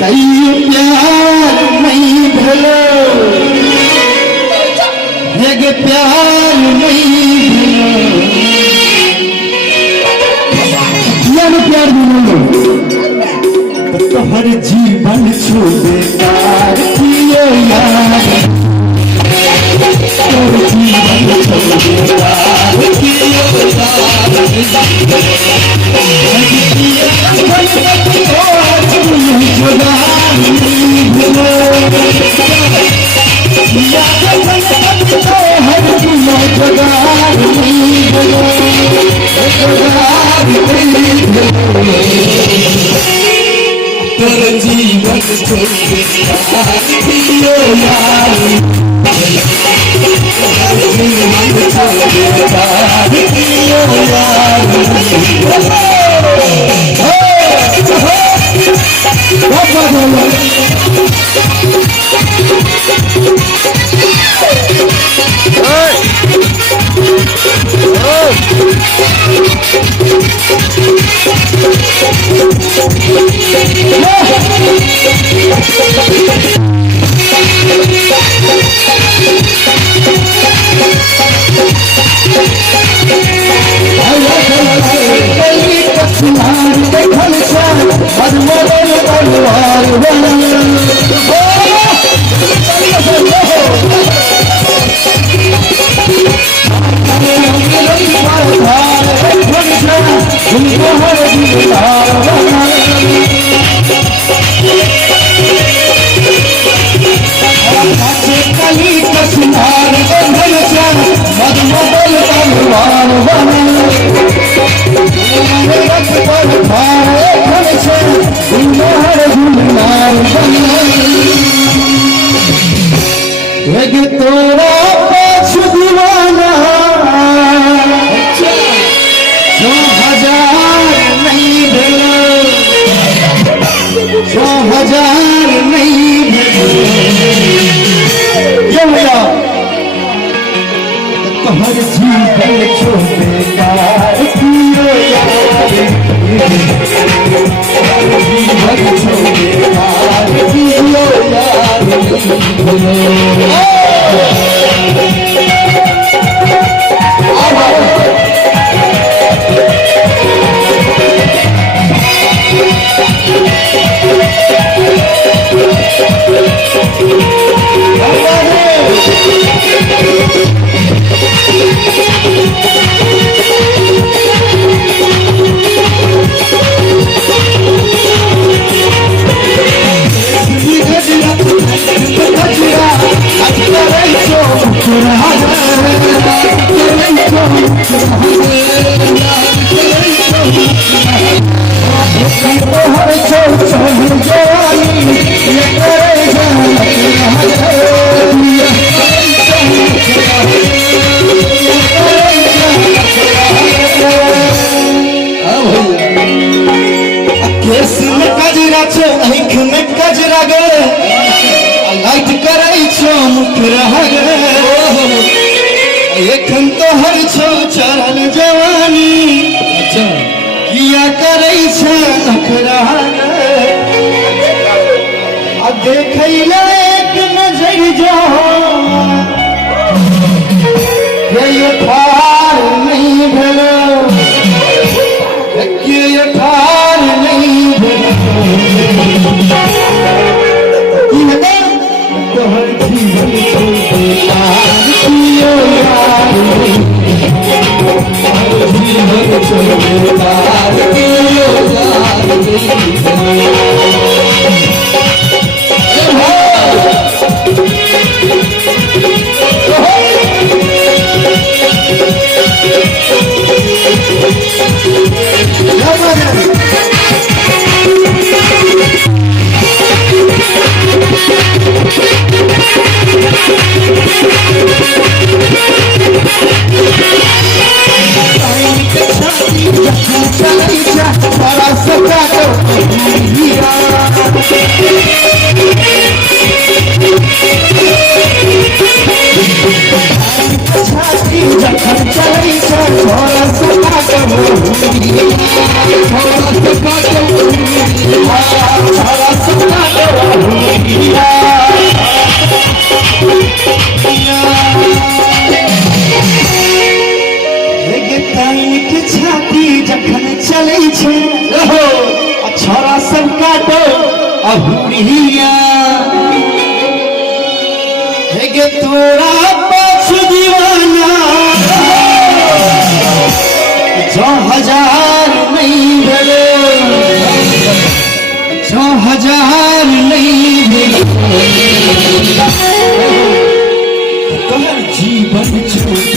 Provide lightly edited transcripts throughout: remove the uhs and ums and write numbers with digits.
कई प्यार नहीं भलो है प्यार नहीं भलो प्यार तो हर जीवन छोड़े यार कियो यार जीवन छोड़े यार कियो जीवन छोड़े तोरा पाछ दीवाना 100,000 नहीं भेलो 100,000 नहीं भेलो हर जीवन छोड़े यार कियो यार जीवन छोड़े यार कियो यार कजरा गए लाइट करे छो मुख रह गए एखन तो हर छो चढ़ल जवानी किया करे छो नखरा आ देखै ले एक नजर जाओ ये ठार नहीं भेलो ये ठार नहीं भेलो हर जीवन छोड़े यार कियो यार जीवन छोड़े यार कियो यार Para बहुरिया है गे तोरा पाछ दीवाना 6000 नहीं भेलो 6000 नहीं भेलो तोहर जीवन छोड़ी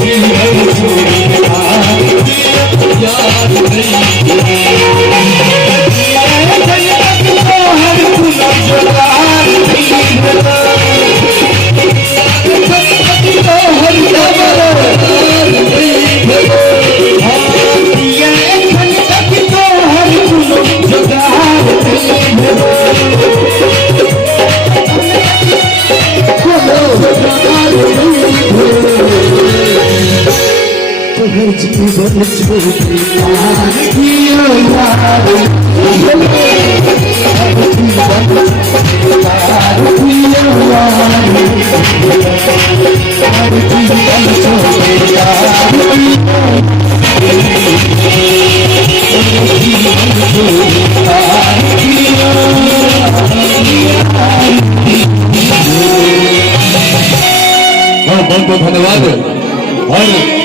जीवन छोड़ी बहुत बहुत धन्यवाद और